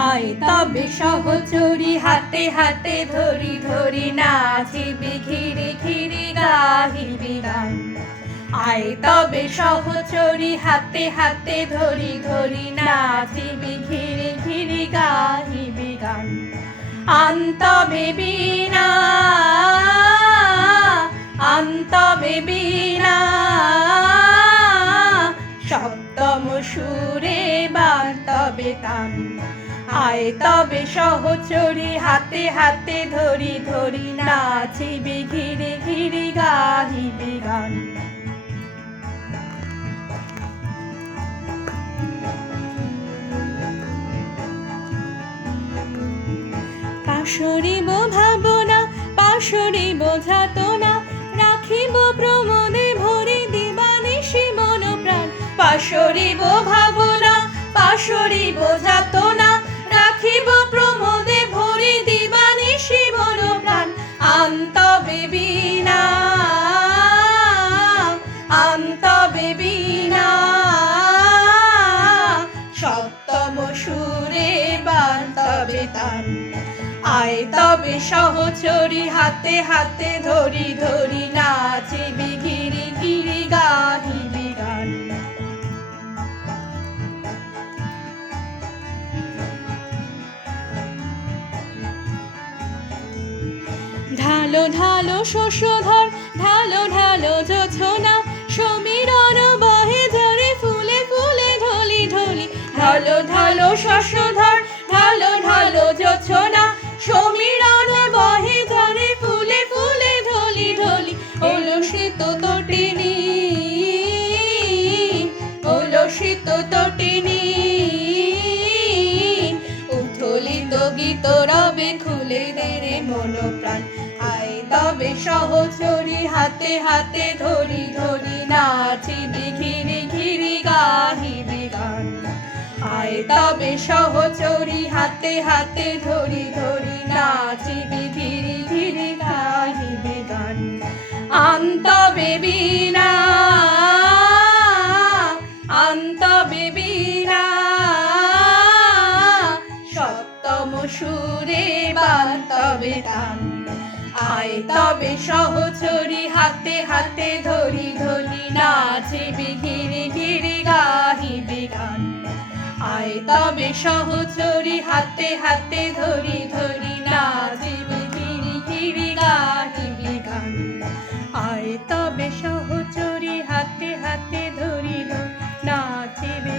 আয় তবে সহচরি হাতে হাতে ধরি ধরি নাচিবি ঘিরি ঘিরি গাহিবি গান আয় তবে সহচরি হাতে হাতে ধরি ধরি নাচিবি ঘিরি ঘিরি গাহিবি গান আন্ত বেবিনা আন্ত বেবিনা সপ্তম সুরে বান্তবে তান। আয় তবে সহচরি, হাতে হাতে ধরি ধরি নাচিবি ঘিরে ঘিরে গাহিবি গান। পাশরিব ভাবনা পাশরিব যাতনা, রাখিব প্রমোদে ভরি দিবানি শিবন প্রাণ পাশরিব ভাবনা পাশরিব যাতনা আন্ত বেবিনা সপ্তম সুরে তান। আয় তবে সহচরি হাতে হাতে ধরি ধরি নাচিবি গাহিবি গান। ঢালো ঢালো শস্যধর ঢালো ঢালো যোছনা সমীরণ শস্যধর ঢালো ঢালো যোছনা। সমীরণ বহে ঝরে ফুলে ফুলে ঢলি ঢলি অলসিত তটিনী অলসিত তটিনী। উথলিত গীত রবে খুলে দে রে মন প্রাণ। আয় তবে সহচরি, হাতে হাতে ধরি ধরি নাচিবি সহচরি, হাতে হাতে ধরি ধরি নাচিবি ঘিরি ঘিরি গাহিবি গান আন্ত বেবিনা আন্ত বেবিনা সপ্তম সুরে বান্তবে টান আয় তবে সহচরি, হাতে হাতে ধরি ধরি নাচিবি ঘিরি সহচরি, হাতে হাতে ধরি ধরি নাচিবি গিরি গিরি গাহিবি গান। আয় তবে সহচরি, হাতে হাতে ধরি ধরি নাচিবি